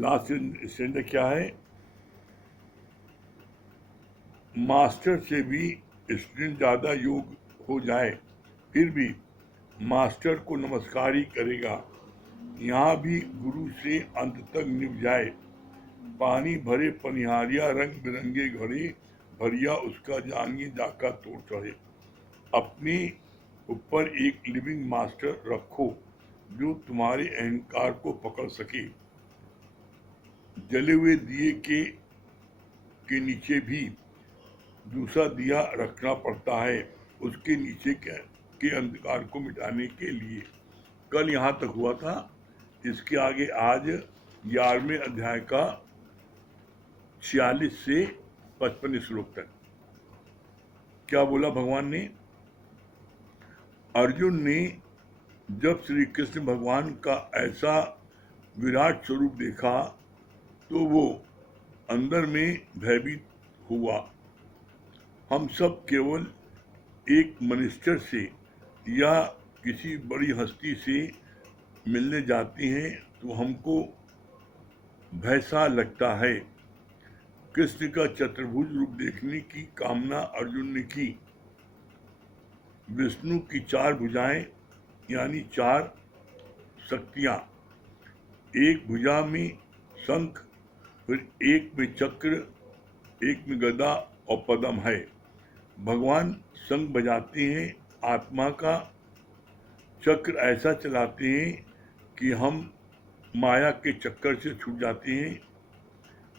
Last standard क्या है? Master से भी स्टूडेंट ज़्यादा योग हो जाए फिर भी मास्टर को नमस्कार ही करेगा। यहाँ भी गुरु से अंत तक निभ जाए। पानी भरे पनिहारिया रंग बिरंगे घड़े भरिया उसका जानिए जाका तोड़ चढ़े। अपने ऊपर एक लिविंग मास्टर रखो जो तुम्हारे अहंकार को पकड़ सके। जले हुए दिए के नीचे भी दूसरा दिया रखना पड़ता है उसके नीचे के अंधकार को मिटाने के लिए। कल यहाँ तक हुआ था। इसके आगे आज 11वें अध्याय का 46 से 55 श्लोक तक क्या बोला भगवान ने? अर्जुन ने जब श्री कृष्ण भगवान का ऐसा विराट स्वरूप देखा तो वो अंदर में भयभीत हुआ। हम सब केवल एक मिनिस्टर से या किसी बड़ी हस्ती से मिलने जाते हैं तो हमको भय सा लगता है। कृष्ण का चतुर्भुज रूप देखने की कामना अर्जुन ने की। विष्णु की 4 भुजाएं यानी 4 शक्तियां, एक भुजा में शंख, फिर एक में चक्र, एक में गदा और पद्म है। भगवान शंख बजाते हैं, आत्मा का चक्र ऐसा चलाते हैं कि हम माया के चक्कर से छूट जाते हैं।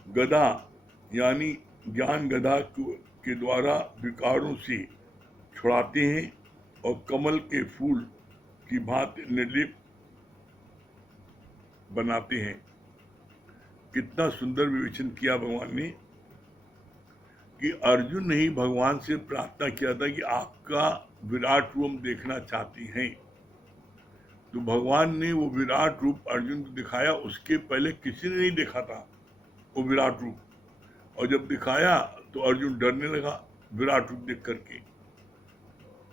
गदा यानी ज्ञान गदा के द्वारा विकारों से छुड़ाते हैं और कमल के फूल की भांति निर्लिप्त बनाते हैं। कितना सुंदर विवेचन किया भगवान ने कि अर्जुन ने ही भगवान से प्रार्थना किया था कि आपका विराट रूप देखना चाहती हैं। तो भगवान ने वो विराट रूप अर्जुन को दिखाया। उसके पहले किसी ने नहीं देखा था वो विराट रूप, और जब दिखाया तो अर्जुन डरने लगा विराट रूप देख करके।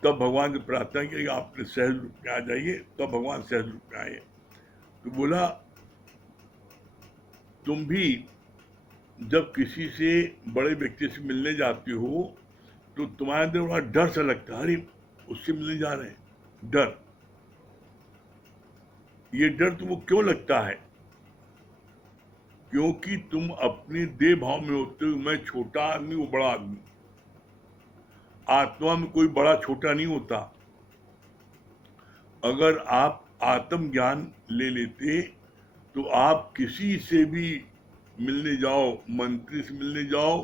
तब भगवान से प्रार्थना की कि आप सहज रूप में आ जाइए। तब भगवान सहज रूप में आए तो बोला तुम भी जब किसी से बड़े व्यक्ति से मिलने जाते हो तो तुम्हारे अंदर बड़ा डर सा लगता है, अरे उससे मिलने जा रहे हैं। डर, ये डर तुमको क्यों लगता है? क्योंकि तुम अपने देह भाव में होते हो, मैं छोटा आदमी वो बड़ा आदमी। आत्मा में कोई बड़ा छोटा नहीं होता। अगर आप आत्म ज्ञान ले लेते तो आप किसी से भी मिलने जाओ, मंत्री से मिलने जाओ,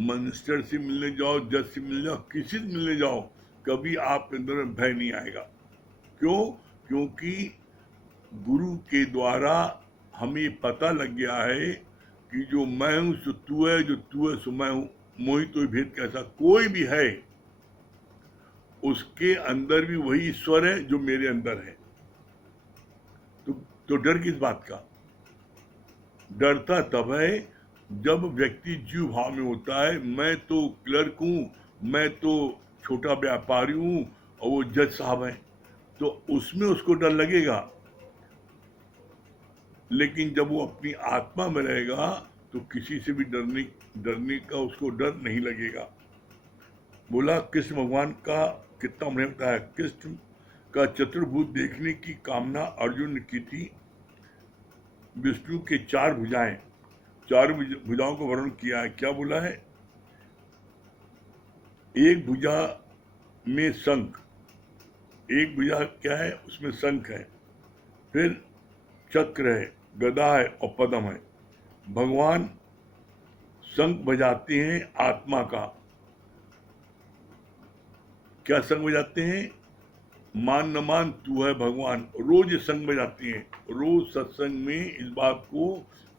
मिनिस्टर से मिलने जाओ, जज से मिलने जाओ, किसी से मिलने जाओ, कभी आपके अंदर भय नहीं आएगा। क्यों? क्योंकि गुरु के द्वारा हमें पता लग गया है कि जो मैं हूं सो तू है, जो तू है सो मैं हूं, मोहि तो भेद कैसा। कोई भी है उसके अंदर भी वही ईश्वर है जो मेरे अंदर है। तो डर किस बात का? डरता तब है जब व्यक्ति जीव भाव में होता है। मैं तो क्लर्क हूं, मैं तो छोटा व्यापारी हूं और वो जज साहब हैं, तो उसमें उसको डर लगेगा। लेकिन जब वो अपनी आत्मा में रहेगा तो किसी से भी डरने का उसको डर नहीं लगेगा। बोला कृष्ण भगवान का कितना उन्हें बताया। कृष्ण का चतुर्भुज देखने की कामना अर्जुन ने की थी। विष्णु के 4 भुजाएं, 4 भुजाओं को वर्णन किया है। क्या बोला है? एक भुजा में शंख, एक भुजा क्या है उसमें शंख है, फिर चक्र है, गदा है और पद्म है। भगवान शंख बजाते हैं आत्मा का। क्या शंख बजाते हैं? मान न मान तू है भगवान। रोज शंख बजाते हैं, रोज सत्संग में इस बात को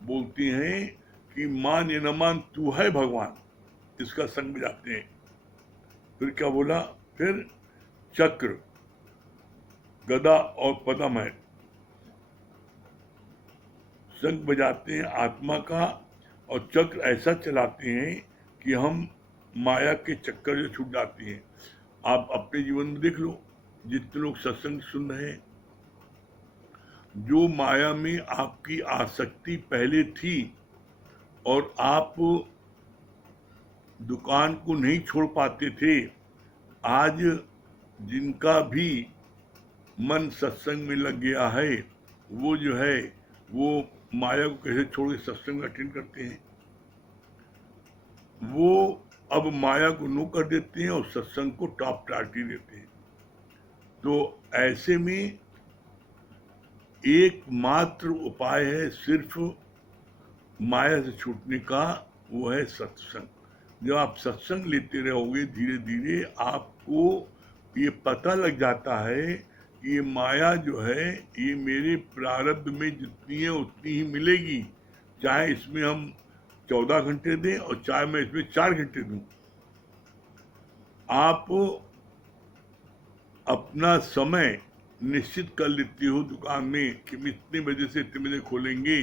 बोलते हैं कि मान या न मान तू है भगवान, इसका शंख बजाते हैं। फिर क्या बोला? फिर चक्र, गदा और पद्म है। शंख बजाते हैं आत्मा का और चक्र ऐसा चलाते हैं कि हम माया के चक्कर से छूट जाते हैं। आप अपने जीवन में देख लो, जितने लोग सत्संग सुन रहे हैं, जो माया में आपकी आसक्ति पहले थी और आप दुकान को नहीं छोड़ पाते थे, आज जिनका भी मन सत्संग में लग गया है, वो जो है वो माया को कैसे छोड़ के सत्संग अटेंड करते हैं। वो अब माया को नो कर देते हैं और सत्संग को टॉप प्रायोरिटी देते हैं। तो ऐसे में एकमात्र उपाय है सिर्फ माया से छूटने का, वो है सत्संग। जब आप सत्संग लेते रहोगे, धीरे धीरे आपको ये पता लग जाता है कि ये माया जो है ये मेरे प्रारब्ध में जितनी है उतनी ही मिलेगी, चाहे इसमें हम 14 घंटे दें और चाहे मैं इसमें 4 घंटे दूं। आप अपना समय निश्चित कर लेते हो दुकान में कि इतने बजे से इतने बजे खोलेंगे,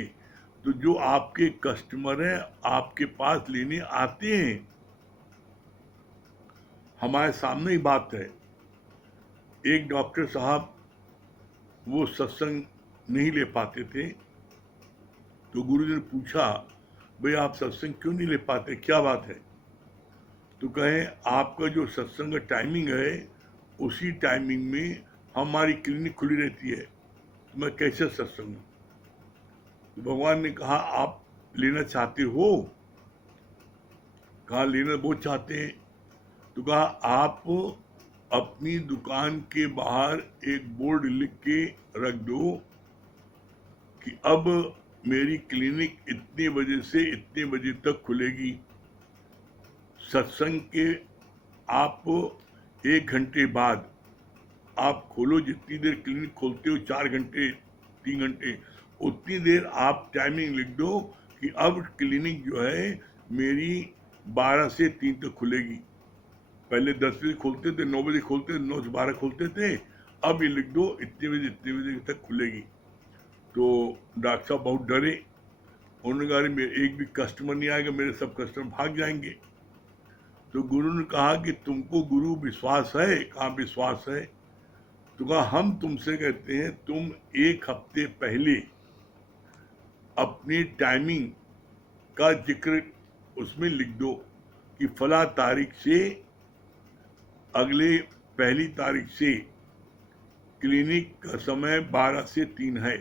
तो जो आपके कस्टमर हैं आपके पास लेने आते हैं। हमारे सामने ही बात है, एक डॉक्टर साहब वो सत्संग नहीं ले पाते थे, तो गुरु जी ने पूछा, भाई आप सत्संग क्यों नहीं ले पाते, क्या बात है? तो कहे आपका जो सत्संग का टाइमिंग है उसी टाइमिंग में हमारी क्लिनिक खुली रहती है, तो मैं कैसे सत्संग? तो भगवान ने कहा आप लेना चाहते हो? कहा लेना वो चाहते हैं। तो कहा आप अपनी दुकान के बाहर एक बोर्ड लिख के रख दो कि अब मेरी क्लिनिक इतने बजे से इतने बजे तक खुलेगी। सत्संग के आप 1 घंटे बाद आप खोलो, जितनी देर क्लिनिक खोलते हो 4 घंटे 3 घंटे, उतनी देर आप टाइमिंग लिख दो कि अब क्लिनिक जो है मेरी 12 से 3 तक खुलेगी। पहले 10 बजे खोलते थे, 9 बजे खोलते थे, 9 से 12 खोलते थे, अब ये लिख दो इतने बजे तक खुलेगी। तो डॉक्टर साहब बहुत डरे, उन्होंने कहा मेरे एक भी कस्टमर नहीं आएगा, मेरे सब कस्टमर भाग जाएंगे। तो गुरु ने कहा कि तुमको गुरु विश्वास है? कहा विश्वास है। तो कहा हम तुमसे कहते हैं तुम 1 हफ्ते पहले अपनी टाइमिंग का जिक्र उसमें लिख दो कि फला तारीख से अगले पहली तारीख से क्लिनिक का समय 12 से 3 है।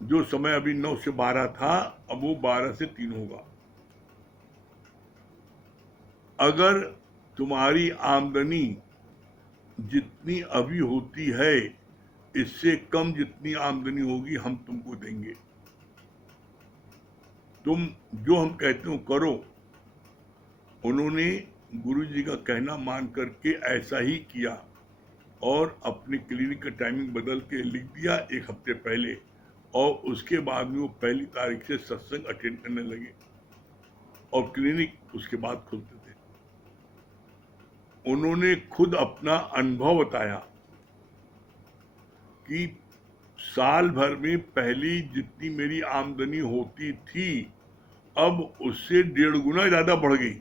जो समय अभी 9 से 12 था, अब वो 12 से 3 होगा। अगर तुम्हारी आमदनी जितनी अभी होती है इससे कम जितनी आमदनी होगी हम तुमको देंगे, तुम जो हम कहते हो करो। उन्होंने गुरु जी का कहना मान करके ऐसा ही किया और अपनी क्लिनिक का टाइमिंग बदल के लिख दिया 1 हफ्ते पहले, और उसके बाद में वो पहली तारीख से सत्संग अटेंड करने लगे और क्लिनिक उसके बाद खुलते थे। उन्होंने खुद अपना अनुभव बताया कि साल भर में पहली जितनी मेरी आमदनी होती थी अब उससे 1.5 गुना ज्यादा बढ़ गई।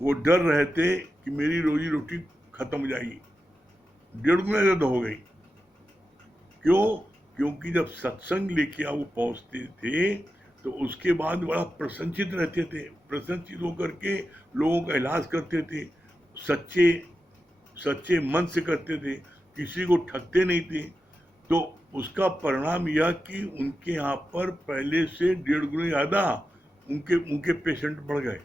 वो डर रहे थे कि मेरी रोजी रोटी खत्म हो जाएगी, 1.5 गुना ज्यादा हो गई। क्यों? क्योंकि जब सत्संग लेके वो पहुंचते थे तो उसके बाद बड़ा प्रसन्नचित रहते थे, प्रसन्नचित होकर के लोगों का इलाज करते थे, सच्चे मन से करते थे, किसी को ठगते नहीं थे। तो उसका परिणाम यह कि उनके यहाँ पर पहले से 1.5 गुना ज्यादा उनके पेशेंट बढ़ गए।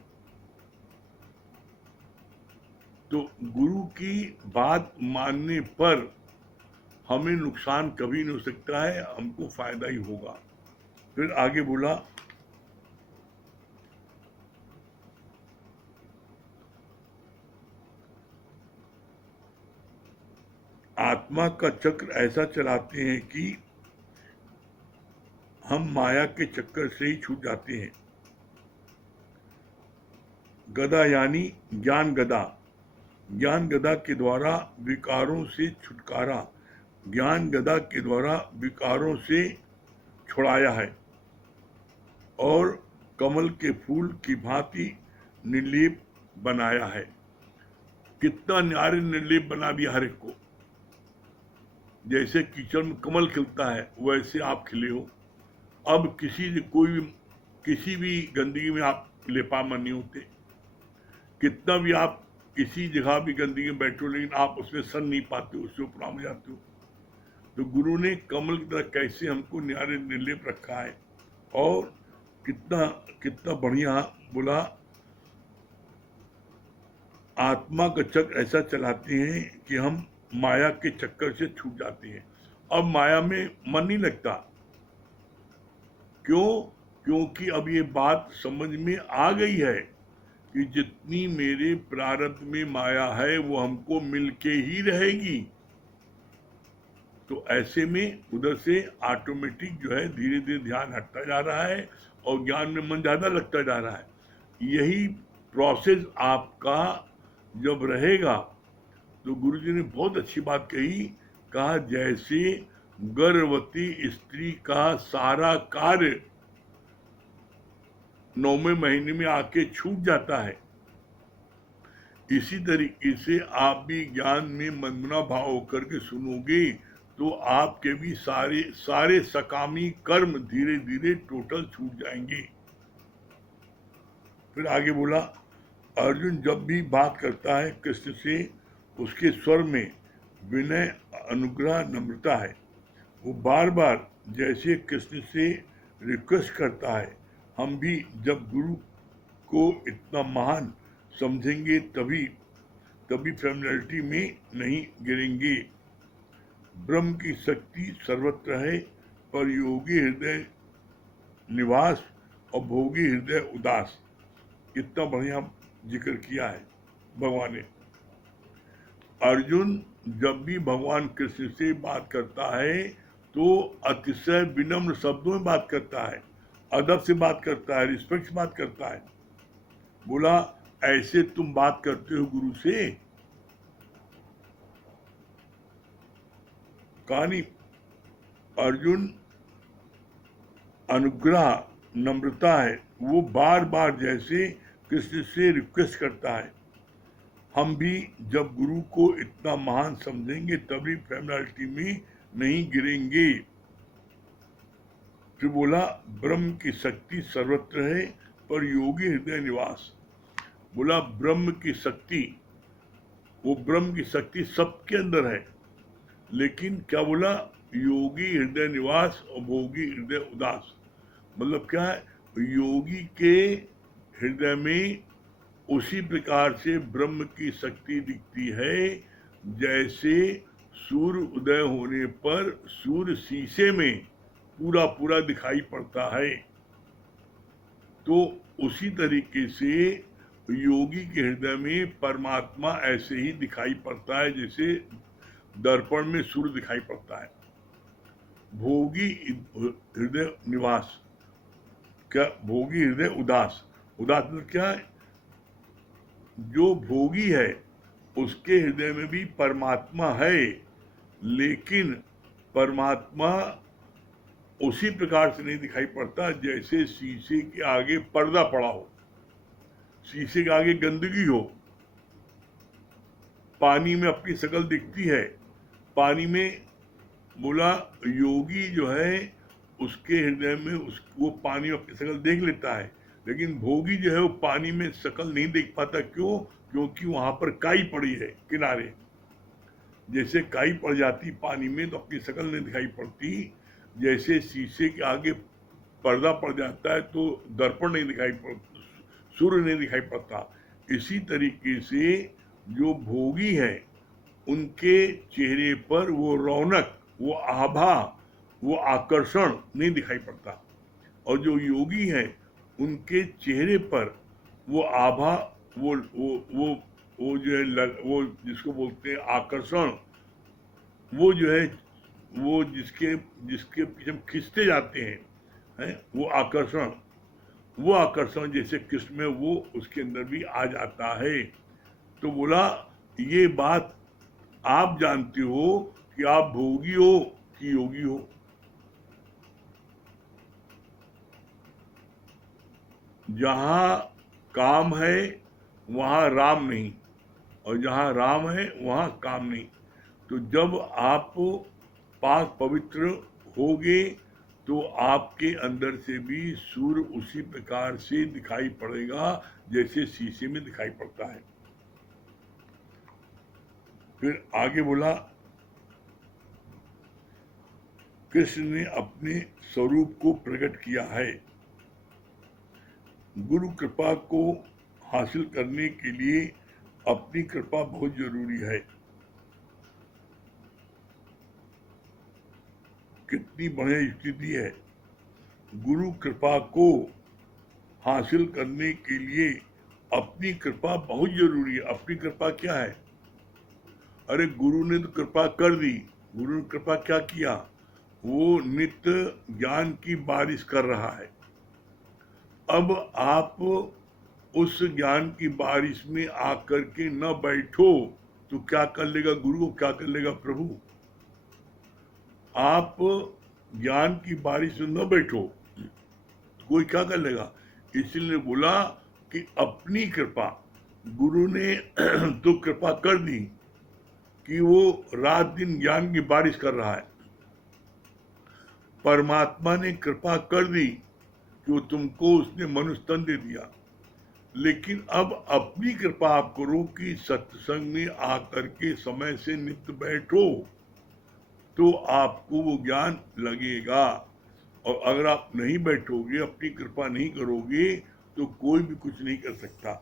तो गुरु की बात मानने पर हमें नुकसान कभी नहीं हो सकता है, हमको फायदा ही होगा। फिर आगे बोला, आत्मा का चक्र ऐसा चलाते हैं कि हम माया के चक्कर से ही छूट जाते हैं। गदा यानी ज्ञान गदा, ज्ञान गदा के द्वारा विकारों से छुटकारा, ज्ञान गदा के द्वारा विकारों से छुड़ाया है और कमल के फूल की भांति निर्लेप बनाया है। कितना न्यारे निर्लेप बना दिया हर एक को। जैसे कीचड़ में कमल खिलता है वैसे आप खिले हो। अब किसी भी गंदगी में आप लेपामान नहीं होते। कितना भी आप किसी जगह भी गंदगी में बैठो लेकिन आप उसमें सन नहीं पाते, उससे उपराम हो जाते हो। तो गुरु ने कमल की तरह कैसे हमको न्यारे निर्लेप रखा है, और कितना कितना बढ़िया बोला। आत्मा का चक्र ऐसा चलाते हैं कि हम माया के चक्कर से छूट जाते हैं। अब माया में मन नहीं लगता। क्यों? क्योंकि अब ये बात समझ में आ गई है कि जितनी मेरे प्रारब्ध में माया है वो हमको मिलके ही रहेगी। तो ऐसे में उधर से ऑटोमेटिक जो है धीरे धीरे ध्यान हटता जा रहा है और ज्ञान में मन ज्यादा लगता जा रहा है। यही प्रोसेस आपका जब रहेगा तो गुरुजी ने बहुत अच्छी बात कहा जैसे गर्भवती स्त्री का सारा कार्य 9वें महीने में आके छूट जाता है, इसी तरीके से आप भी ज्ञान में मनमुना भाव होकर के सुनोगे तो आपके भी सारे सकामी कर्म धीरे धीरे टोटल छूट जाएंगे। फिर आगे बोला, अर्जुन जब भी बात करता है कृष्ण से उसके स्वर में विनय, अनुग्रह, नम्रता है। वो बार बार जैसे कृष्ण से रिक्वेस्ट करता है, हम भी जब गुरु को इतना महान समझेंगे तभी फेमिलियरिटी में नहीं गिरेंगे। ब्रह्म की शक्ति सर्वत्र है, पर योगी हृदय निवास और भोगी हृदय उदास। इतना बढ़िया जिक्र किया है भगवान ने। अर्जुन जब भी भगवान कृष्ण से बात करता है तो अतिशय विनम्र शब्दों में बात करता है, अदब से बात करता है, रिस्पेक्ट से बात करता है। बोला ऐसे तुम बात करते हो गुरु से? कहानी अर्जुन अनुग्रह नम्रता है, वो बार बार जैसे कृष्ण से रिक्वेस्ट करता है, हम भी जब गुरु को इतना महान समझेंगे तभी फेमिलियरिटी में नहीं गिरेंगे। फिर बोला ब्रह्म की शक्ति सर्वत्र है, पर योगी हृदय निवास। बोला ब्रह्म की शक्ति, वो ब्रह्म की शक्ति सबके अंदर है, लेकिन क्या बोला, योगी हृदय निवास और भोगी हृदय उदास। मतलब क्या है, योगी के हृदय में उसी प्रकार से ब्रह्म की शक्ति दिखती है जैसे सूर्य उदय होने पर सूर्य शीशे में पूरा पूरा दिखाई पड़ता है। तो उसी तरीके से योगी के हृदय में परमात्मा ऐसे ही दिखाई पड़ता है जैसे दर्पण में सूर्य दिखाई पड़ता है। भोगी हृदय निवास, क्या भोगी हृदय उदास। उदास मतलब क्या है, जो भोगी है उसके हृदय में भी परमात्मा है, लेकिन परमात्मा उसी प्रकार से नहीं दिखाई पड़ता जैसे शीशे के आगे पर्दा पड़ा हो, शीशे के आगे गंदगी हो, पानी में अपनी शक्ल दिखती है। पानी में बोला योगी जो है उसके हृदय में वो पानी में अपनी शक्ल देख लेता है, लेकिन भोगी जो है वो पानी में शक्ल नहीं देख पाता। क्यों? क्योंकि वहां पर काई पड़ी है किनारे। जैसे काई पड़ जाती पानी में तो अपनी शक्ल नहीं दिखाई पड़ती, जैसे शीशे के आगे पर्दा पड़ जाता है तो दर्पण नहीं दिखाई पड़ता, सूर्य नहीं दिखाई पड़ता। इसी तरीके से जो भोगी है उनके चेहरे पर वो रौनक, वो आभा, वो आकर्षण नहीं दिखाई पड़ता, और जो योगी है उनके चेहरे पर वो आभा, वो जो है वो जिसको बोलते हैं आकर्षण, वो जो है वो जिसके पीछे हम खींचते जाते हैं, वो आकर्षण जैसे कृष्ण में वो उसके अंदर भी आ जाता है। तो बोला ये बात आप जानते हो कि आप भोगी हो कि योगी हो। जहां काम है वहां राम नहीं, और जहां राम है वहां काम नहीं। तो जब आप पाक पवित्र होगे तो आपके अंदर से भी सूर्य उसी प्रकार से दिखाई पड़ेगा जैसे शीशे में दिखाई पड़ता है। फिर आगे बोला, कृष्ण ने अपने स्वरूप को प्रकट किया है। गुरु कृपा को हासिल करने के लिए अपनी कृपा बहुत जरूरी है। कितनी बढ़िया स्थिति है। गुरु कृपा को हासिल करने के लिए अपनी कृपा बहुत जरूरी है। अपनी कृपा क्या है? अरे गुरु ने तो कृपा कर दी। गुरु ने कृपा क्या किया? वो नित्य ज्ञान की बारिश कर रहा है। अब आप उस ज्ञान की बारिश में आकर के न बैठो तो क्या कर लेगा गुरु, क्या कर लेगा प्रभु? आप ज्ञान की बारिश में न बैठो कोई क्या कर लेगा। इसलिए बोला कि अपनी कृपा, गुरु ने तो कृपा कर दी कि वो रात दिन ज्ञान की बारिश कर रहा है। परमात्मा ने कृपा कर दी कि वो तुमको उसने मनुष्य तन दे दिया। लेकिन अब अपनी कृपा आप करो कि सत्संग में आकर के समय से नित्य बैठो तो आपको वो ज्ञान लगेगा। और अगर आप नहीं बैठोगे, अपनी कृपा नहीं करोगे तो कोई भी कुछ नहीं कर सकता।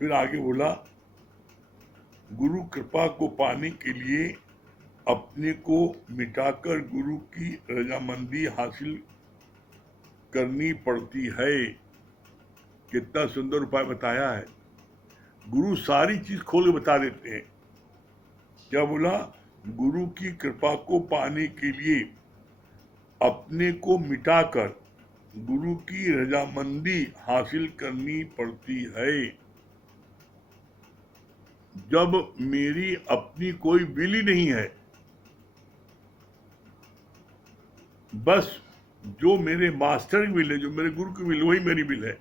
फिर आगे बोला, गुरु कृपा को पाने के लिए अपने को मिटाकर गुरु की रजामंदी हासिल करनी पड़ती है। कितना सुंदर उपाय बताया है। गुरु सारी चीज खोल के बता देते हैं। क्या बोला? गुरु की कृपा को पाने के लिए अपने को मिटाकर गुरु की रजामंदी हासिल करनी पड़ती है। जब मेरी अपनी कोई विल ही नहीं है, बस जो मेरे मास्टर की विल है, जो मेरे गुरु की विल, वही मेरी विल है,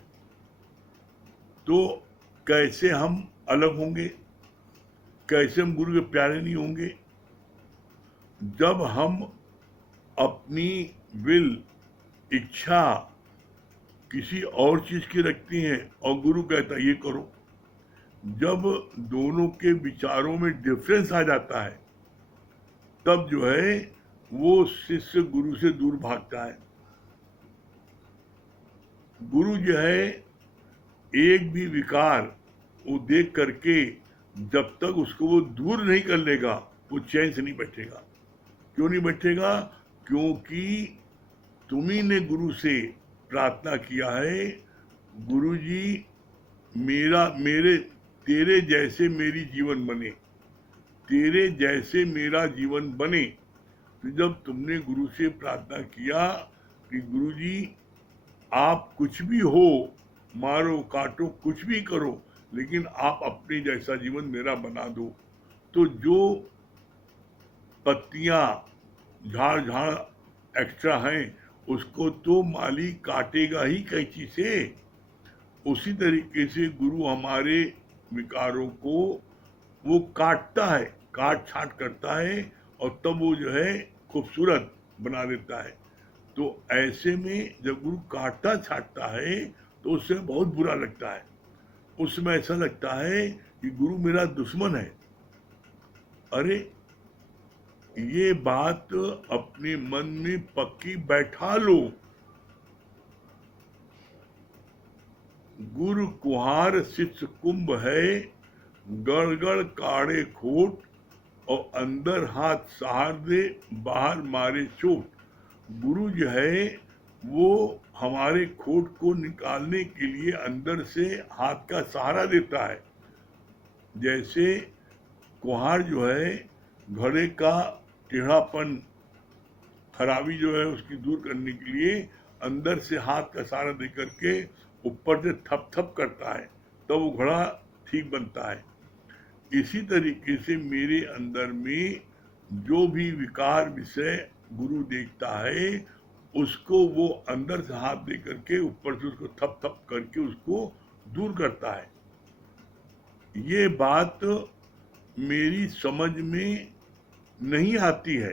तो कैसे हम अलग होंगे? कैसे हम गुरु के प्यारे नहीं होंगे? जब हम अपनी विल, इच्छा किसी और चीज की रखती हैं और गुरु कहता है ये करो, जब दोनों के विचारों में डिफरेंस आ जाता है तब जो है वो शिष्य गुरु से दूर भागता है। गुरु जो है एक भी विकार वो देख करके जब तक उसको वो दूर नहीं कर लेगा वो चैन से नहीं बैठेगा। क्यों नहीं बैठेगा? क्योंकि तुम्ही ने गुरु से प्रार्थना किया है, गुरु जी मेरे तेरे जैसे मेरी जीवन बने, तेरे जैसे मेरा जीवन बने। तो जब तुमने गुरु से प्रार्थना किया कि गुरु जी आप कुछ भी हो, मारो काटो कुछ भी करो, लेकिन आप अपने जैसा जीवन मेरा बना दो, तो जो पत्तियां झाड़ एक्स्ट्रा हैं उसको तो माली काटेगा ही कैंची से। उसी तरीके से गुरु हमारे विकारों को वो काटता है, काट छाट करता है और तब वो जो है खूबसूरत बना देता है। तो ऐसे में जब गुरु काटता छाटता है तो उससे बहुत बुरा लगता है। उसमें ऐसा लगता है कि गुरु मेरा दुश्मन है। अरे ये बात अपने मन में पक्की बैठा लो। गुरु कुहार शिष्य कुंभ है, गड़ गड़ काढ़े खोट और अंदर हाथ सहार दे बाहर मारे चोट। गुरु जो है वो हमारे खोट को निकालने के लिए अंदर से हाथ का सहारा देता है। जैसे कुहार जो है घड़े का टेढ़ापन, खराबी जो है उसकी दूर करने के लिए अंदर से हाथ का सहारा दे करके ऊपर से थप थप करता है, तब वो घड़ा ठीक बनता है। इसी तरीके से मेरे अंदर में जो भी विकार विषय गुरु देखता है उसको वो अंदर से हाथ दे करके ऊपर से उसको थप थप करके उसको दूर करता है। ये बात मेरी समझ में नहीं आती है,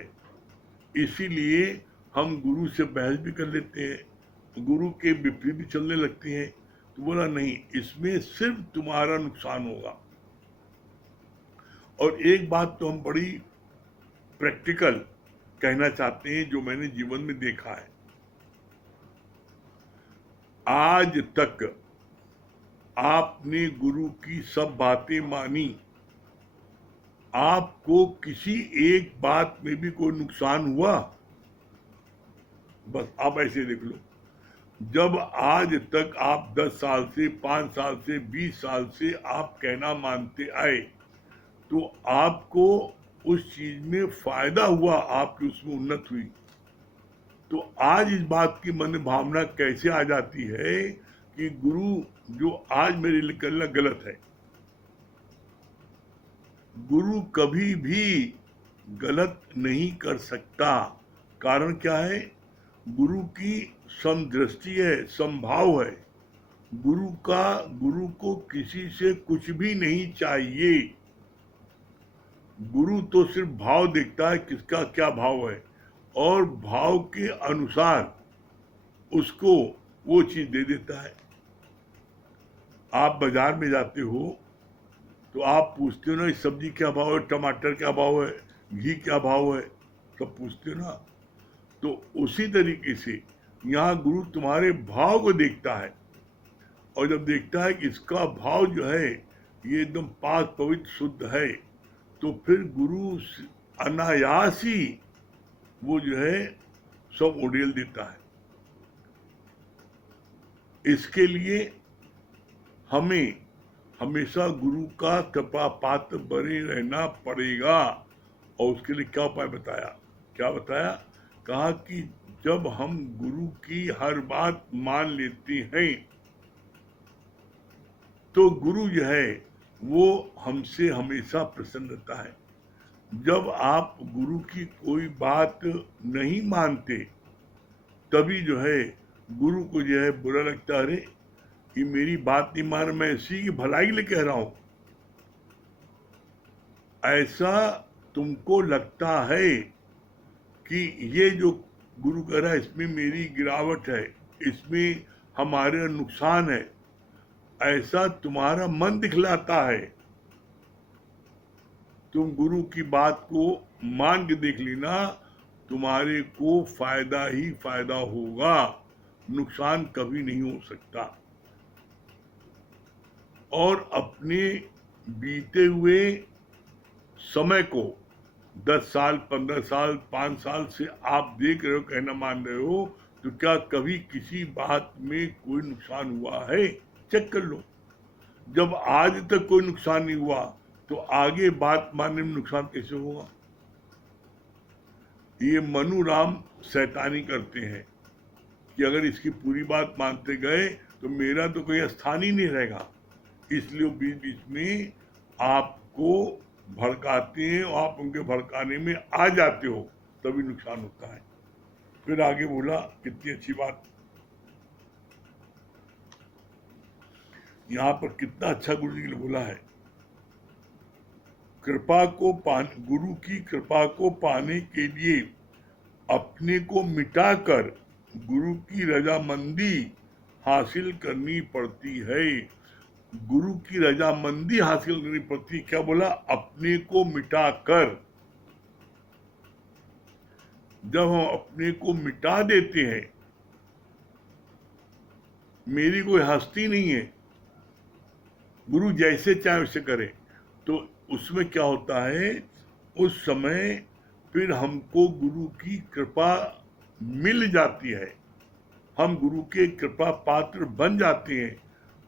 इसीलिए हम गुरु से बहस भी कर लेते हैं, गुरु के विपरीत भी चलने लगते हैं। तो बोला नहीं, इसमें सिर्फ तुम्हारा नुकसान होगा। और एक बात तो हम बड़ी प्रैक्टिकल कहना चाहते हैं, जो मैंने जीवन में देखा है। आज तक आपने गुरु की सब बातें मानी, आपको किसी एक बात में भी कोई नुकसान हुआ? बस आप ऐसे देख लो, जब आज तक आप 10 साल से, 5 साल से, 20 साल से आप कहना मानते आए, तो आपको उस चीज में फायदा हुआ, आपकी उसमें उन्नति हुई। तो आज इस बात की मन भावना कैसे आ जाती है कि गुरु जो आज मेरे लिए करना गलत है। गुरु कभी भी गलत नहीं कर सकता। कारण क्या है? गुरु की समदृष्टि है, समभाव है। गुरु को किसी से कुछ भी नहीं चाहिए। गुरु तो सिर्फ भाव देखता है, किसका क्या भाव है, और भाव के अनुसार उसको वो चीज दे देता है। आप बाजार में जाते हो तो आप पूछते हो ना, इस सब्जी क्या भाव है, टमाटर क्या भाव है, घी क्या भाव है, सब पूछते हो ना। तो उसी तरीके से यहाँ गुरु तुम्हारे भाव को देखता है, और जब देखता है कि इसका भाव जो है ये एकदम पाक पवित्र शुद्ध है, तो फिर गुरु अनायास ही वो जो है सब उड़ेल देता है। इसके लिए हमें हमेशा गुरु का कृपा पात्र बने रहना पड़ेगा। और उसके लिए क्या उपाय बताया? क्या बताया? कहा कि जब हम गुरु की हर बात मान लेते हैं, तो गुरु जो है वो हमसे हमेशा प्रसन्न रहता है। जब आप गुरु की कोई बात नहीं मानते, तभी जो है गुरु को जो है बुरा लगता, अरे कि मेरी बात नहीं मान, मैं इसी की भलाई के लिए कह रहा हूं। ऐसा तुमको लगता है कि ये जो गुरु कह रहा है इसमें मेरी गिरावट है, इसमें हमारे नुकसान है, ऐसा तुम्हारा मन दिखलाता है। तुम गुरु की बात को मान के देख लेना, तुम्हारे को फायदा ही फायदा होगा, नुकसान कभी नहीं हो सकता। और अपने बीते हुए समय को 10 साल, 15 साल, 5 साल से आप देख रहे हो, कहना मान रहे हो, तो क्या कभी किसी बात में कोई नुकसान हुआ है? चेक कर लो। जब आज तक कोई नुकसान नहीं हुआ, तो आगे बात मानने में नुकसान कैसे होगा? ये मनु राम शैतानी करते हैं कि अगर इसकी पूरी बात मानते गए तो मेरा तो कोई स्थान ही नहीं रहेगा। इसलिए बीच बीच में आपको भड़काते हैं, और आप उनके भड़काने में आ जाते हो, तभी नुकसान होता है। फिर आगे बोला, कितनी अच्छी बात, यहाँ पर कितना अच्छा गुरु जी ने बोला है। गुरु की कृपा को पाने के लिए अपने को मिटाकर गुरु की रजामंदी हासिल करनी पड़ती है। गुरु की रजामंदी हासिल करनी पड़ती है। क्या बोला? अपने को मिटाकर। जब हम अपने को मिटा देते हैं, मेरी कोई हस्ती नहीं है, गुरु जैसे चाहे वैसे करे, तो उसमें क्या होता है, उस समय फिर हमको गुरु की कृपा मिल जाती है, हम गुरु के कृपा पात्र बन जाते हैं।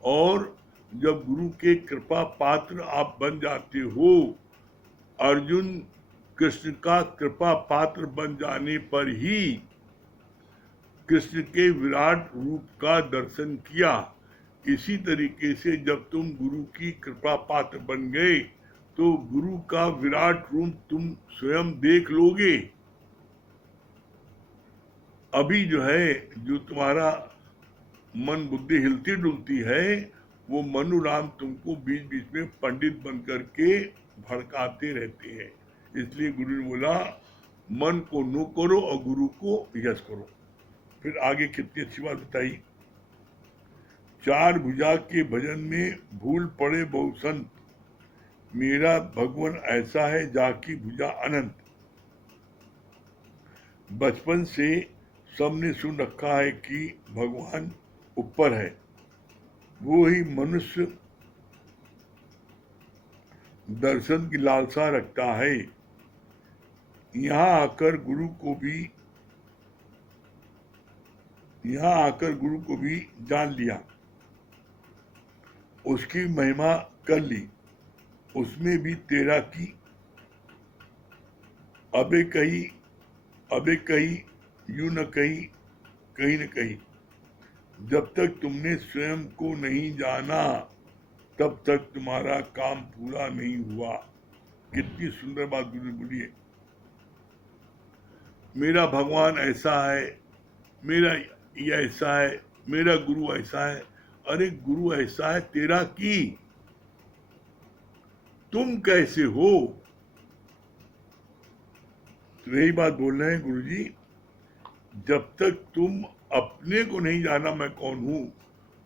और जब गुरु के कृपा पात्र आप बन जाते हो, अर्जुन कृष्ण का कृपा पात्र बन जाने पर ही कृष्ण के विराट रूप का दर्शन किया। इसी तरीके से जब तुम गुरु की कृपा पात्र बन गए, तो गुरु का विराट रूप तुम स्वयं देख लोगे। अभी जो है, जो तुम्हारा मन बुद्धि हिलती डुलती है, वो मनु राम तुमको बीच बीच में पंडित बन करके भड़काते रहते हैं। इसलिए गुरु ने बोला, मन को नो करो और गुरु को यस करो। फिर आगे कितनी अच्छी बात बताई, चार भुजा के भजन में भूल पड़े बहु संत, मेरा भगवान ऐसा है जाकी भुजा अनंत। बचपन से सबने सुन रखा है कि भगवान ऊपर है, वो ही मनुष्य दर्शन की लालसा रखता है। यहाँ आकर गुरु को भी जान लिया, उसकी महिमा कर ली, उसमें भी तेरा की। अबे कही यूं न कहीं न कहीं, जब तक तुमने स्वयं को नहीं जाना तब तक तुम्हारा काम पूरा नहीं हुआ। कितनी सुंदर बात गुरु ने बोली है। मेरा भगवान ऐसा है, मेरा ये ऐसा है, मेरा गुरु ऐसा है। अरे गुरु ऐसा है तेरा की, तुम कैसे हो? तो यही बात बोल रहे हैं गुरु जी, जब तक तुम अपने को नहीं जाना मैं कौन हूं,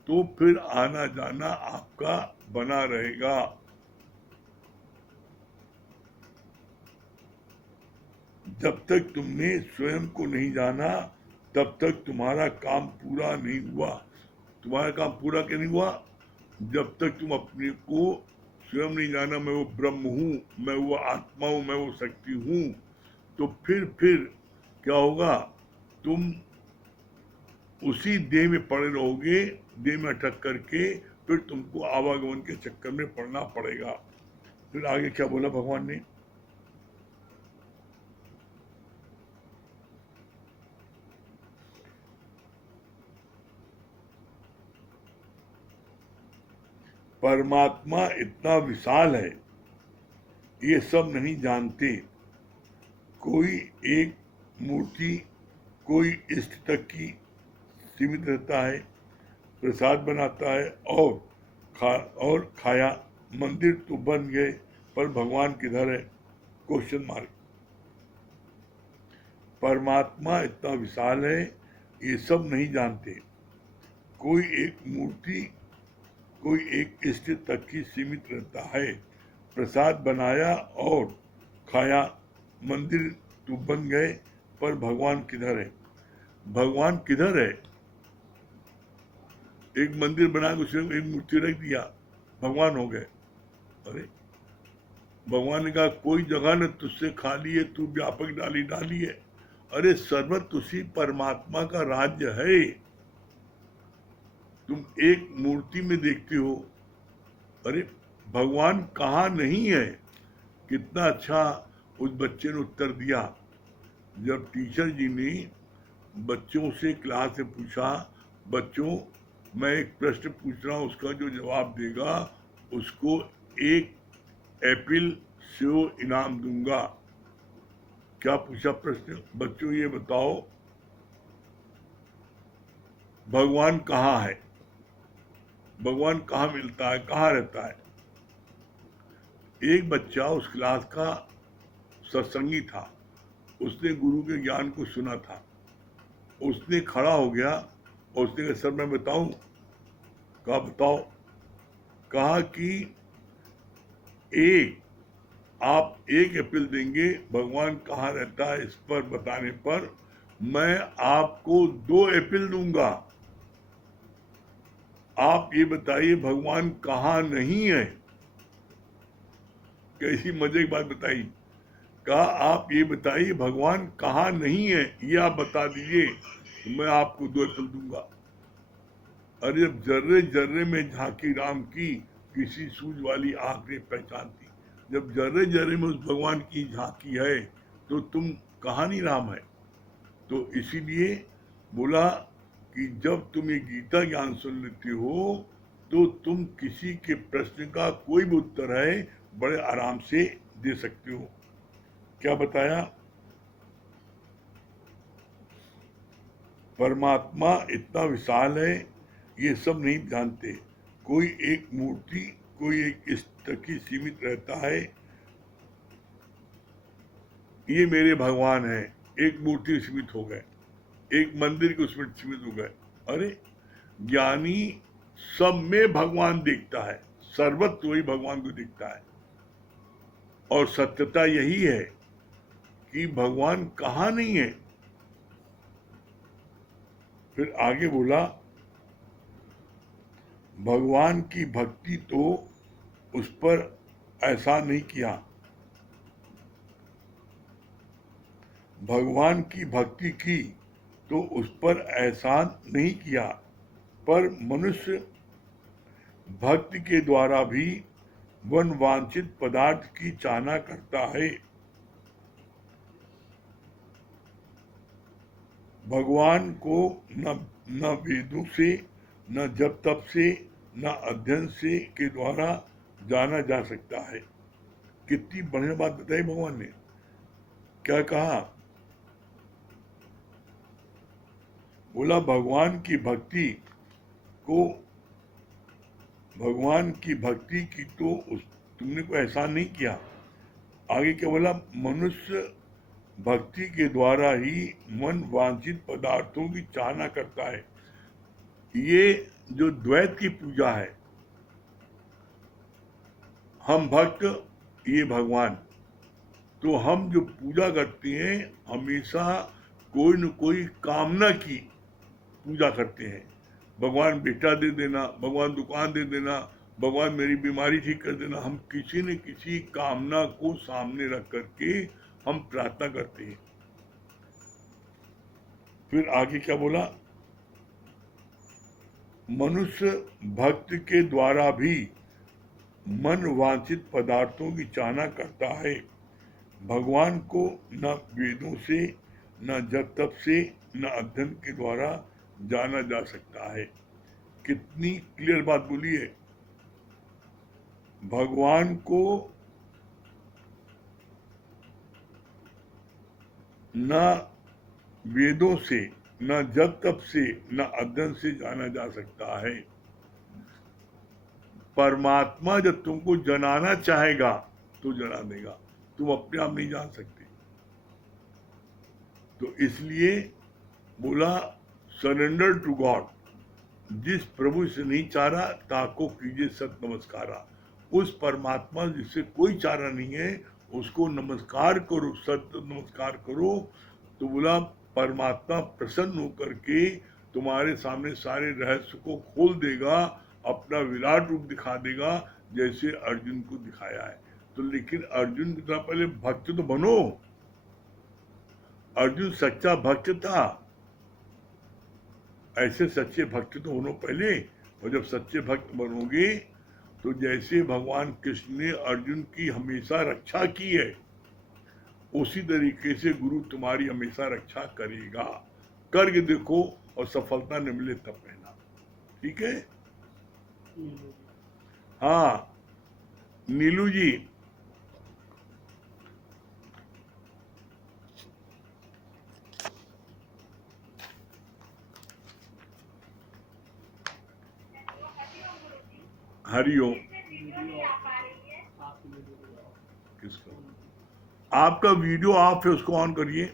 तो फिर आना जाना आपका बना रहेगा। जब तक तुमने स्वयं को नहीं जाना तब तक तुम्हारा काम पूरा नहीं हुआ। तुम्हारा काम पूरा क्या नहीं हुआ? जब तक तुम अपने को स्वयं नहीं जाना, मैं वो ब्रह्म हूँ, मैं वो आत्मा हूँ, मैं वो शक्ति हूँ, तो फिर क्या होगा? तुम उसी देह में पड़े रहोगे, देह में अटक करके फिर तुमको आवागमन के चक्कर में पड़ना पड़ेगा। फिर आगे क्या बोला भगवान ने? परमात्मा इतना विशाल है, ये सब नहीं जानते। कोई एक मूर्ति कोई इष्ट तक की सीमित रहता है, प्रसाद बनाता है और खाया। मंदिर तो बन गए पर भगवान किधर है? Question mark. परमात्मा इतना विशाल है, ये सब नहीं जानते। कोई एक मूर्ति कोई एक इष्ट तक ही सीमित रहता है, प्रसाद बनाया और खाया। मंदिर तो बन गए पर भगवान किधर है? भगवान किधर है? एक मंदिर बना के उसमें एक मूर्ति रख दिया, भगवान हो गए। अरे भगवान ने कहा कोई जगह न तुझसे खाली है, तू व्यापक डाली है। अरे सर्वत्र उसी परमात्मा का राज्य है। तुम एक मूर्ति में देखते हो, अरे भगवान कहाँ नहीं है? कितना अच्छा उस बच्चे ने उत्तर दिया। जब टीचर जी ने बच्चों से क्लास में पूछा, बच्चों मैं एक प्रश्न पूछ रहा हूँ, उसका जो जवाब देगा उसको एक एप्पल सेव इनाम दूंगा। क्या पूछा प्रश्न? बच्चों ये बताओ भगवान कहाँ है? भगवान कहाँ मिलता है, कहाँ रहता है? एक बच्चा उस क्लास का सत्संगी था, उसने गुरु के ज्ञान को सुना था। उसने खड़ा हो गया और उसने कहा सर मैं बताऊं? कहा बताओ। कहा कि आप एक एप्पल देंगे, भगवान कहाँ रहता है इस पर बताने पर मैं आपको 2 एप्पल दूंगा। आप ये बताइए भगवान कहाँ नहीं है? कैसी मजे की बात बताई। कहा आप ये बताइए भगवान कहाँ नहीं है, ये आप बता दीजिए तो मैं आपको 2 एप्पल दूंगा। अरे जब जर्रे जर्रे में झांकी राम की, किसी सूझ वाली आंख ने पहचानती। जब जर्रे जर्रे में उस भगवान की झांकी है तो तुम कहाँ नहीं राम है? तो इसीलिए बोला कि जब तुम ये गीता ज्ञान सुन लेते हो तो तुम किसी के प्रश्न का कोई भी उत्तर है बड़े आराम से दे सकते हो। क्या बताया? परमात्मा इतना विशाल है, ये सब नहीं जानते। कोई एक मूर्ति कोई एक इष्ट तक ही सीमित रहता है, ये मेरे भगवान हैं, एक मूर्ति सीमित हो गए, एक मंदिर के उसमें सीमित हो गए। अरे ज्ञानी सब में भगवान देखता है, सर्वत्र वही भगवान को दिखता है। और सत्यता यही है कि भगवान कहाँ नहीं है। फिर आगे बोला, भगवान की भक्ति तो उस पर एहसान नहीं किया, भगवान की भक्ति की तो उस पर एहसान नहीं किया, पर मनुष्य भक्ति के द्वारा भी वन वांछित पदार्थ की चाहना करता है। भगवान को न वेदों से, न जप तप से, न अध्ययन से के द्वारा जाना जा सकता है। कितनी बढ़िया बात बताई भगवान ने। क्या कहा? बोला भगवान की भक्ति की तो तुमने कोई एहसान नहीं किया। आगे क्या बोला? मनुष्य भक्ति के द्वारा ही मन वांछित पदार्थों की चाहना करता है। ये जो द्वैत की पूजा है, हम भक्त, ये भगवान, तो हम जो पूजा करते हैं हमेशा कोई न कोई कामना की पूजा करते हैं। भगवान बेटा दे देना, भगवान दुकान दे देना, भगवान मेरी बीमारी ठीक कर देना। हम किसी न किसी कामना को सामने रख करके हम प्रार्थना करते हैं। फिर आगे क्या बोला? मनुष्य भक्त के द्वारा भी मन वांछित पदार्थों की चाहना करता है। भगवान को न वेदों से, न जप तप से, न अध्ययन के द्वारा जाना जा सकता है। कितनी क्लियर बात बोली है। भगवान को न वेदों से, न जप तप से, न अध्ययन से जाना जा सकता है। परमात्मा जब तुमको जनाना चाहेगा तो जना देगा, तुम अपने आप नहीं जान सकते। तो इसलिए बोला सरेंडर टू गॉड। जिस प्रभु से नहीं चारा ताको कीजिए सत नमस्कारा। उस परमात्मा जिससे कोई चारा नहीं है उसको नमस्कार करो, सत्य नमस्कार करो। तो बोला परमात्मा प्रसन्न होकर के तुम्हारे सामने सारे रहस्य को खोल देगा, अपना विराट रूप दिखा देगा, जैसे अर्जुन को दिखाया है। तो लेकिन अर्जुन की तरह पहले भक्त तो बनो। अर्जुन सच्चा भक्त था, ऐसे सच्चे भक्त तो बनो पहले। और जब सच्चे भक्त बनोगे तो जैसे भगवान कृष्ण ने अर्जुन की हमेशा रक्षा की है, उसी तरीके से गुरु तुम्हारी हमेशा रक्षा करेगा। करके देखो और सफलता न मिले तब कहना, ठीक है? हाँ नीलू जी। हरिओम। किसका? आपका वीडियो ऑफ है, उसको ऑन करिए।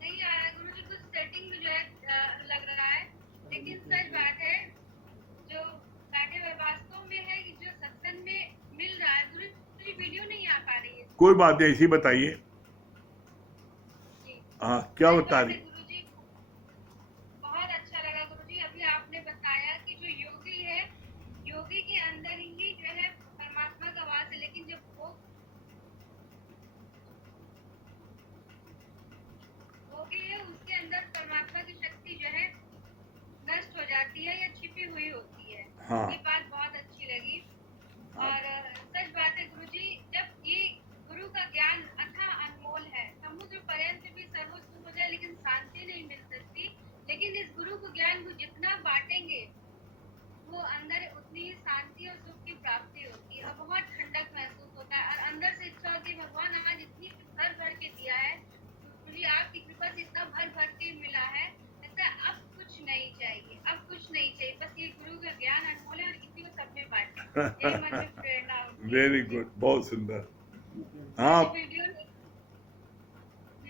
नहीं आ रहा गुरुजी, कुछ सेटिंग में जो है लग रहा है। लेकिन सच बात है, जो बैठे हुए वास्तव में है कि जो सत्संग में मिल रहा है, गुरुजी वीडियो नहीं आ पा रही है। कोई बात नहीं, ऐसे ही बताइए। जी हाँ क्या सच बता बात रही? है गुरुजी, बहुत अच्छा लगा गुरुजी। अभी आपने बताया कि जो योगी है, योगी के अंदर ही जो है परमात्मा का वास है, लेकिन जब योगी है उसके अंदर परमात्मा की शक्ति जो है नष्ट हो जाती है या छिपी हुई होती है। हाँ ये बात बहुत अच्छी लगी। और सच बात है गुरुजी, जब ये गुरु का ज्ञान अथाह अनमोल है, समुद्र पर्यंत भी सर्वोच्च हो जाए लेकिन शांति नहीं मिल सकती। लेकिन इस गुरु को ज्ञान को जितना बांटेंगे वो अंदर उतनी ही शांति और सुख की प्राप्ति होती है और बहुत ठंडक महसूस होता है। और अंदर से इच्छा होती है भगवान आज इतनी भर भर के दिया है, मुझे आपकी कृपा से इतना भर भर के मिला है, ऐसा अब कुछ नहीं चाहिए, अब कुछ नहीं चाहिए, बस ये गुरु का ज्ञान अनमोल है और इसी को सब में बांटे। यही मन में प्रेरणा वेरी गुड, बहुत सुंदर। हाँ वीडियो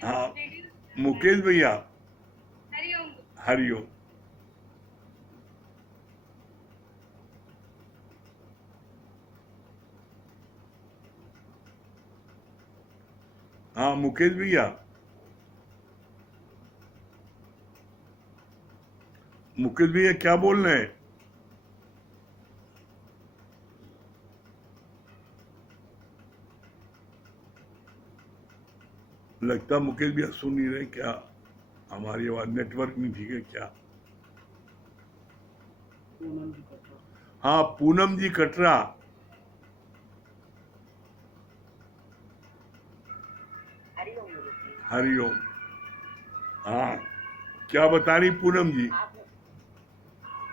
हाँ, वीडियो मुकेश भैया, हरिओम। हरिओम। हाँ मुकेश भैया, मुकेश भैया क्या बोल रहे हैं? लगता मुकेश भैया सुन नहीं रहे क्या? हमारी आवाज नेटवर्क नहीं ठीक है क्या? हाँ पूनम जी कटरा, हरिओम। हाँ क्या बता रही पूनम जी? आपने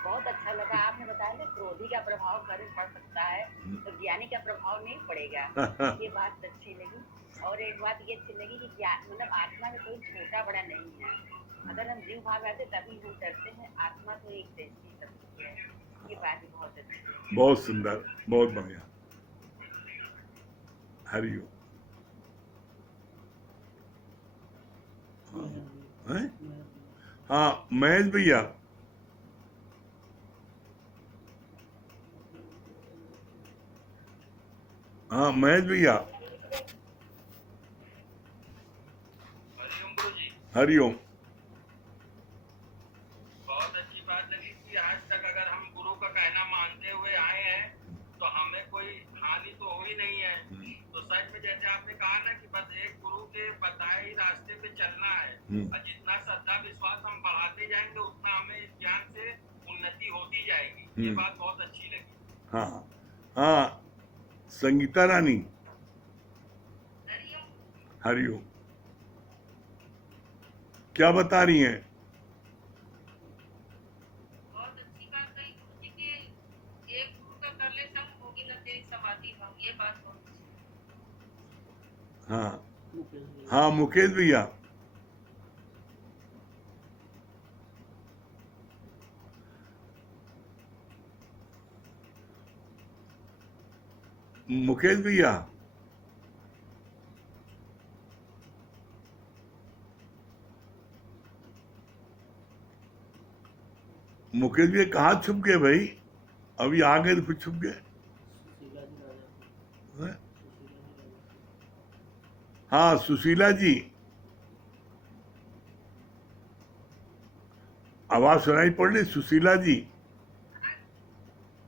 बहुत अच्छा लगा, आपने बताया ना क्रोधी का प्रभाव घर में पड़ सकता है तो ज्ञानी का प्रभाव नहीं पड़ेगा। ये बात अच्छी लगी। और एक बात ये अच्छी लगी कि मतलब आत्मा में कोई छोटा बड़ा नहीं है। अगर हम जीव भाव आते तभी हम डरते हैं, आत्मा तो एक जैसी शक्ति है। ये बात भी बहुत अच्छी लगी। बहुत सुंदर, बहुत बढ़िया। हरिओम। हैं? हाँ महेश भैया, हाँ महेश भैया, हरिओम गुरु जी। हरिओम। बहुत अच्छी बात लगी कि आज तक अगर हम गुरु का कहना मानते हुए आए हैं तो हमें कोई हानि तो हुई नहीं है। तो सच में जैसे आपने कहा ना कि बस एक गुरु के बताए ही रास्ते पे चलना है और जितना श्रद्धा विश्वास हम बढ़ाते जाएंगे उतना हमें इस ज्ञान से उन्नति होती जाएगी। ये बात बहुत अच्छी लगी। हाँ हाँ, संगीता रानी, हरिओम। क्या बता रही हैं? बहुत अच्छी बात कही गुरु जी कि एक गुरु का कर ले सब होगी न तेरी समाधि भंग। ये बात बहुत अच्छी। हाँ हाँ मुकेश भैया, मुकेश भैया, मुकेश भैया कहाँ छुप गए भाई? अभी आ गए तो फिर छुप गए। हैं? हाँ सुशीला जी, आवाज सुनाई पड़ रही सुशीला जी?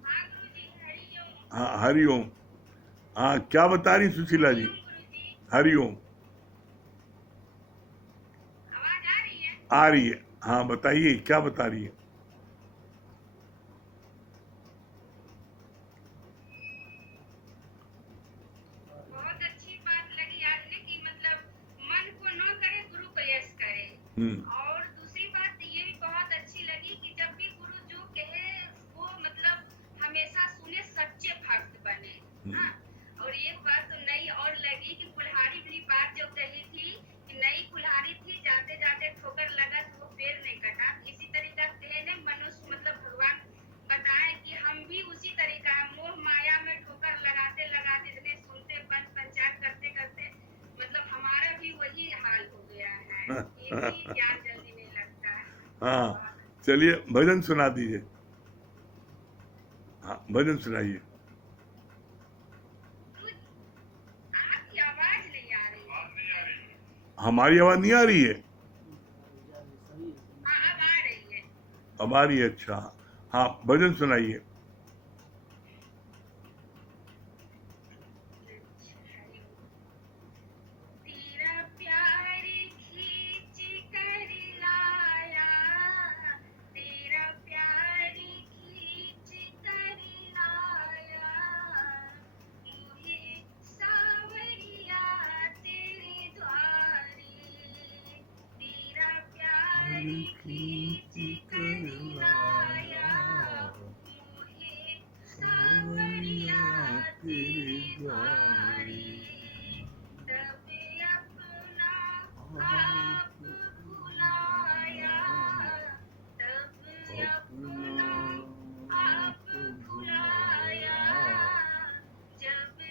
हाँ गुरु जी हरिओम। हाँ हरिओम। हाँ क्या बता रही सुशीला जी? गुरु जी हरिओम। आवाज आ रही है? आ रही है, हाँ बताइए क्या बता रही है? बहुत अच्छी बात लगी आपने कि मतलब मन को न करे गुरु को यश करे। और दूसरी बात ये भी बहुत अच्छी लगी कि जब भी गुरु जो कहे वो मतलब हमेशा सुने, सच्चे भक्त बने। हाँ, और एक बात तो नई और लगी कि कुल्हाड़ी वाली बात जो कही थी कि नई कुल्हाड़ी थी, जाते जाते ठोकर लगा तो वो पेड़ नहीं कटा। इसी तरीका से ने मनुष्य मतलब भगवान बताए कि हम भी उसी तरीका मोह माया में ठोकर लगाते लगाते इतने सुनते पंचायत करते करते मतलब हमारा भी वही हाल हो गया है। ये भी ज्ञान जल्दी नहीं लगता है। हाँ चलिए भजन सुना दीजिए। हाँ भजन सुनाइए। आपकी आवाज नहीं आ रही है। हमारी आवाज नहीं आ रही है? हाँ अब आ रही है। अब आ रही है, अच्छा। हाँ भजन सुनाइए। तेरा प्यार खींच कर लाया, तेरा प्यार खींच कर लाया, मुझे सावरिया तेरे द्वारे, तेरा प्यार खींच कर लाया, मुझे सावरिया तेरे द्वारे। तब अपना आप भुलाया, तब अपना आप भुलाया, जब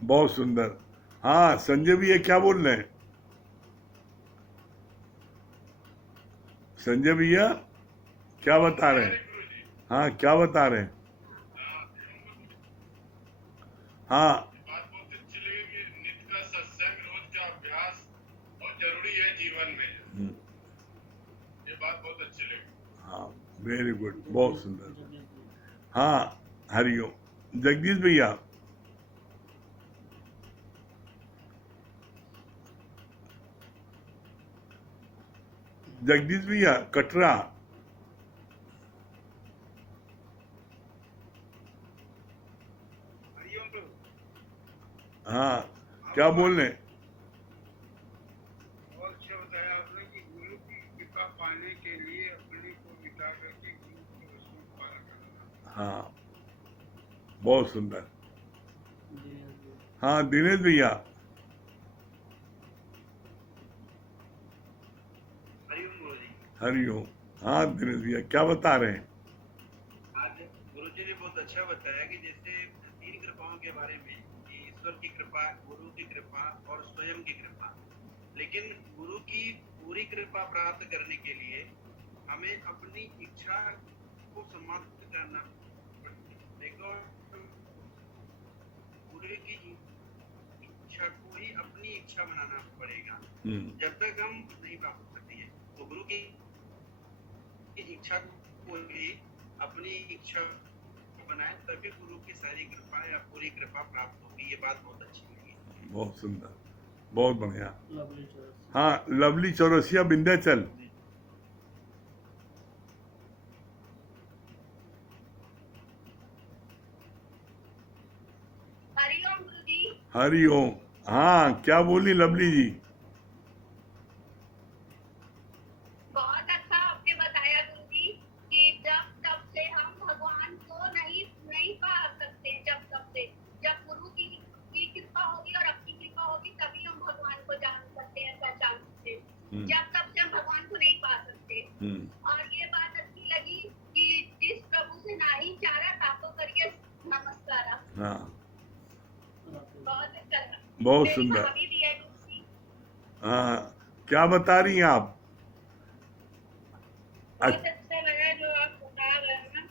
बहुत सुंदर। हाँ संजय भैया क्या बोल रहे हैं? संजय भैया क्या बता रहे हैं? हाँ क्या बता रहे हैं? हाँ बात बहुत अच्छी लगी कि नित्य का सत्संग, रोज का अभ्यास बहुत जरूरी है जीवन में। हम्म, ये बात बहुत अच्छी लगी। हाँ वेरी गुड, बहुत सुंदर। हाँ हरिओम। जगदीश भैया जगदीश भैया कटरा। हरिओम प्रभु। हाँ क्या बोल रहे हैं? बहुत अच्छा बताया आपने कि गुरु की कृपा पाने के लिए अपने को मिटा करके गुरु के वचनों का पालन करना। हाँ बहुत सुंदर। हाँ दिनेश भैया। हरिओम गुरु जी। हरिओम। हाँ दिनेश भैया क्या बता रहे हैं? आज गुरु जी ने बहुत अच्छा बताया कि जैसे 3 कृपाओं के बारे में, कि ईश्वर की कृपा, गुरु की कृपा और स्वयं की कृपा। लेकिन गुरु की पूरी कृपा प्राप्त करने के लिए हमें अपनी इच्छा को समाप्त करना पड़ता है। गुरु की इच्छा को ही अपनी इच्छा बनाना पड़ेगा। जब तक हम नहीं प्राप्त करती है तो गुरु की इच्छा को ही अपनी इच्छा बनाए, तभी गुरु की सारी कृपा या पूरी कृपा प्राप्त होगी। ये बात बहुत अच्छी लगी। बहुत सुंदर, बहुत बढ़िया। हाँ लवली चौरसिया विंध्याचल। हरिओम गुरु जी। हरिओम। हाँ क्या बोली लवली जी? बहुत अच्छा आपने बताया गुरु जी कि जब तब से हम भगवान को नहीं पा सकते, जब तब से जब गुरु की कृपा होगी और अपनी कृपा होगी तभी हम भगवान को जान सकते हैं, पहचान सकते हैं। जब तब से हम भगवान को नहीं पा सकते। और ये बात अच्छी लगी कि जिस प्रभु से नहीं चारा ताको करिए नमस्कार। हाँ बहुत अच्छा लगा। बहुत मेरी सुंदर। भाभी भी है गुरु जी। हाँ क्या बता रही हैं आप? बहुत अच्छा लगा जो आप बता रहे हैं ना।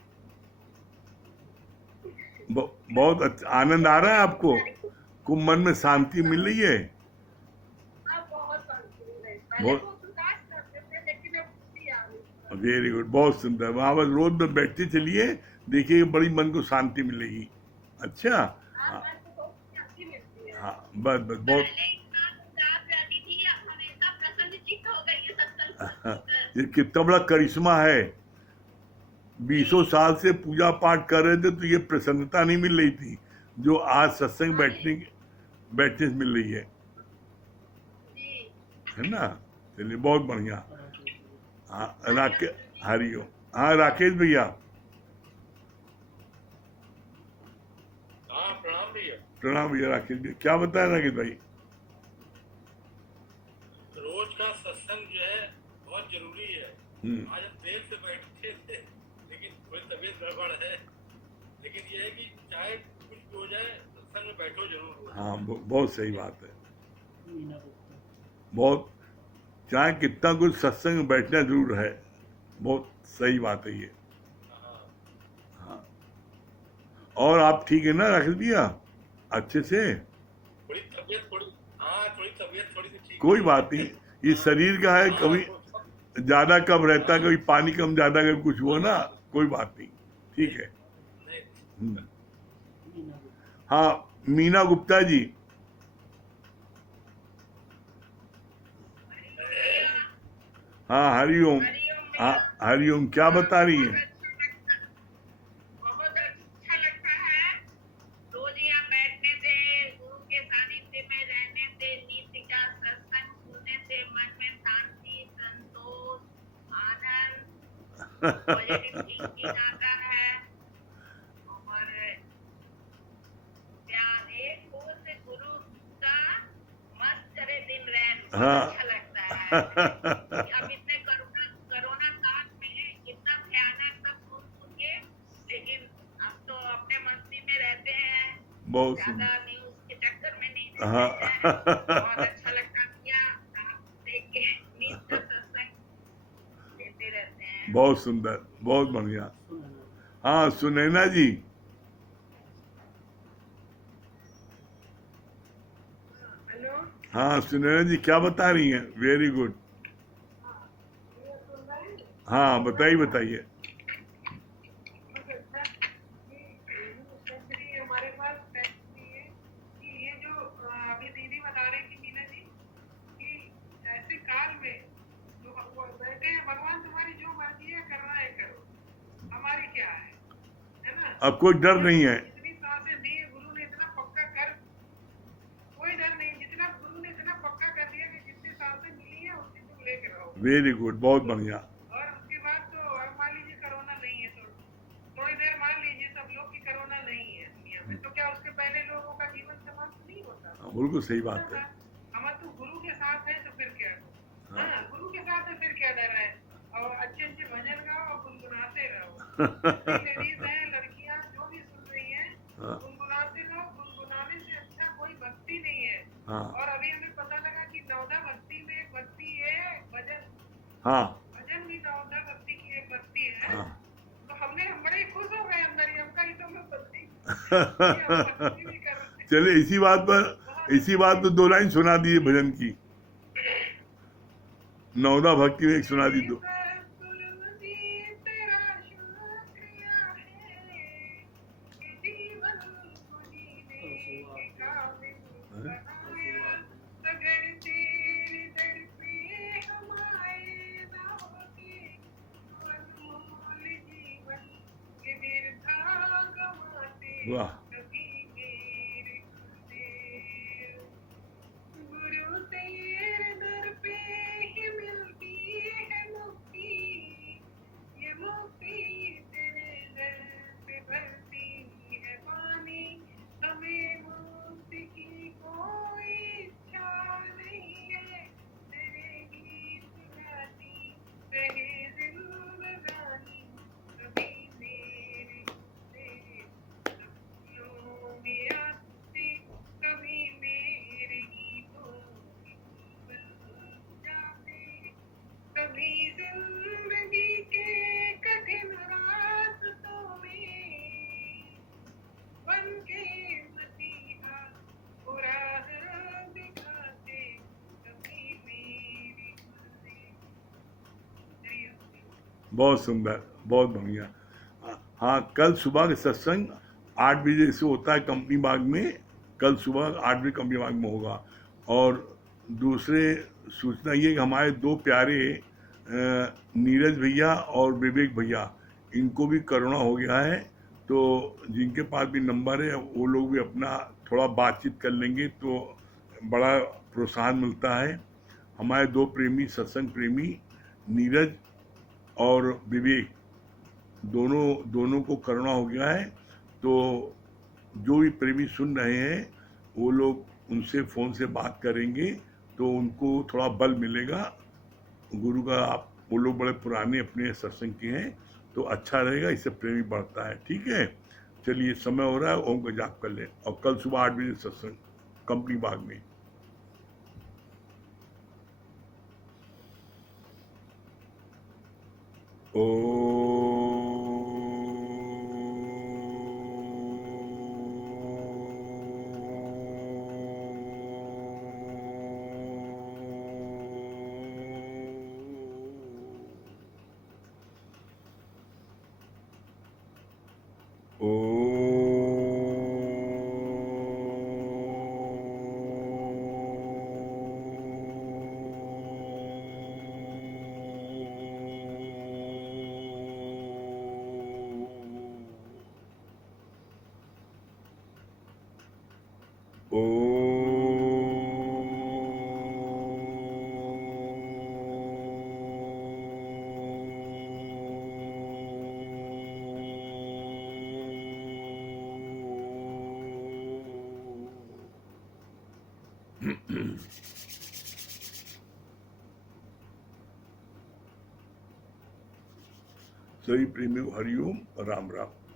बहुत अच्छा आनंद आ रहा है आपको? कुछ मन में शांति मिल रही है? आप बहुत शांति है। पहले बहुत बहुत उदास करते थे लेकिन अब खुशी आ रही है। वेरी गुड, बहुत सुंदर। वहां बस रोज में बैठते चलिए, देखिए बड़ी मन को शांति मिलेगी। अच्छा हाँ मन को बहुत शांति मिलती है। हाँ बस बस बहुत। पहले इतना उदास रहती थी, अब हमेशा प्रसन्नचित्त हो गई है सत्संग सुनकर। ये कितना बड़ा करिश्मा है। 20 साल से पूजा पाठ कर रहे थे तो ये प्रसन्नता नहीं मिल रही थी जो आज सत्संग बैठने से मिल रही है ना? चलिए बहुत बढ़िया। हाँ हरिओम। हाँ राकेश भैया। हाँ प्रणाम भैया। प्रणाम भैया। राकेश भैया क्या बताया राकेश भाई? रोज का सत्संग जो है बहुत जरूरी है। आज हम देर से बैठे थे लेकिन थोड़ी तबीयत गड़बड़ है, लेकिन ये है कि चाहे कुछ भी हो जाए सत्संग में बैठो जरूर। हाँ बहुत सही बात है। बहुत चाहे कितना कुछ सत्संग में बैठना जरूर है। बहुत सही बात है ये। हाँ और आप ठीक है ना राकेश भैया? अच्छे से? थोड़ी तबीयत थोड़ी सी ठीक। कोई बात नहीं, ये शरीर का है, कभी ज्यादा कम रहता है, कभी पानी कम ज्यादा, कभी कुछ हुआ ना, कोई बात नहीं, ठीक है। हाँ मीना गुप्ता जी। हाँ हरिओम। हाँ हरिओम क्या बता रही है? बहुत अच्छा लगता है रोज यहाँ बैठने से, गुरु के सानिध्य में रहने से, नीति का सत्संग सुनने से मन में शांति, संतोष, आनंद, पॉजिटिव थिंकिंग आता है और प्यार। एक ओर से गुरु का मस्त करे दिन रैन, बहुत अच्छा लगता है। अब इतने कोरोना काल में इतना भयानक सब सुन के, लेकिन हम तो अपने मस्ती में रहते हैं, बहुत ज्यादा न्यूज के चक्कर हाँ बहुत अच्छा लगता है भैया, आप देख के नींद का सत्संग लेते रहते हैं। बहुत सुंदर, बहुत बढ़िया। हाँ सुनैना जी, हेलो, हाँ सुनैना जी क्या बता रही हैं? Very good. ये सुन रहे हैं? हाँ बताइए बताइए। बहुत अच्छा। ये फैक्ट्री हमारे पास फैक्ट्री है कि ये जो अभी दीदी बता रही थी मीना जी कि ऐसे काल में जो वो बैठे हैं, भगवान तुम्हारी जो मर्जी है करना है करो, हमारी क्या है ना? अब कोई डर नहीं है। जितनी सांसें दी है गुरु ने इतना पक्का कर, कोई डर नहीं, जितना गुरु ने इतना पक्का कर दिया कि जितनी सांसें मिली है उतनी तुम लेके रहो। वेरी गुड, बहुत बढ़िया। और उसके बाद तो अब मान लीजिए कोरोना नहीं है तो थोड़ी देर मान लीजिए सब लोग की कोरोना नहीं है दुनिया में, तो क्या उसके पहले लोगों का जीवन समाप्त नहीं होता? हाँ, बिल्कुल सही बात है। हम तो गुरु के साथ है तो फिर क्या? हाँ। हाँ, गुरु के साथ है फिर क्या डर है? और अच्छे अच्छे भजन गाओ और गुनगुनाते रहो। लेडीज हैं, लड़कियां जो भी सुन रही हैं, हाँ। गुनगुनाते रहो। गुनगुनाने से अच्छा कोई भक्ति नहीं है। हाँ और अभी हमें पता लगा कि नवदा भक्ति में एक भक्ति है भजन। हाँ भजन भी नवदा भक्ति की एक भक्ति है। हाँ। तो हम बड़े खुश हो गए अंदर ही, हम कहीं तो हमें भक्ति कि हम भक्ति भी कर रहे हैं। चलिए इसी बात पर 2 लाइन सुना दीजिए भजन की। नवदा भक्ति में एक सुना दी दो। वाह, गुरु तेरे दर पे ही मिलती है मुक्ति, ये मुक्ति तेरे दर पे भरती है पानी। हमें मुक्ति की कोई इच्छा नहीं है, तेरे गीत गाती रहे जिंदगानी। कभी मेरे सपनों में आते, कभी मेरे गीतों की बन जाते, कभी जिंदगी के कठिन रास्तों में बन के मसीहा वो राह दिखाते, कभी मेरी बहुत सुंदर, बहुत बढ़िया। हाँ कल सुबह का सत्संग 8 बजे से होता है कंपनी बाग में। कल सुबह 8 बजे कंपनी बाग में होगा। और दूसरे सूचना ये कि हमारे 2 प्यारे नीरज भैया और विवेक भैया, इनको भी कोरोना हो गया है। तो जिनके पास भी नंबर है वो लोग भी अपना थोड़ा बातचीत कर लेंगे तो बड़ा प्रोत्साहन मिलता है। हमारे 2 प्रेमी, सत्संग प्रेमी नीरज और विवेक, दोनों को कोरोना हो गया है। तो जो भी प्रेमी सुन रहे हैं वो लोग उनसे फ़ोन से बात करेंगे तो उनको थोड़ा बल मिलेगा गुरु का। आप वो लोग बड़े पुराने अपने सत्संग के हैं तो अच्छा रहेगा, इससे प्रेमी बढ़ता है। ठीक है, चलिए समय हो रहा है, ओम का जाप कर लें। और कल सुबह 8 बजे सत्संग कंपनी बाग में। सभी प्रेमियों हरिओम, राम राम।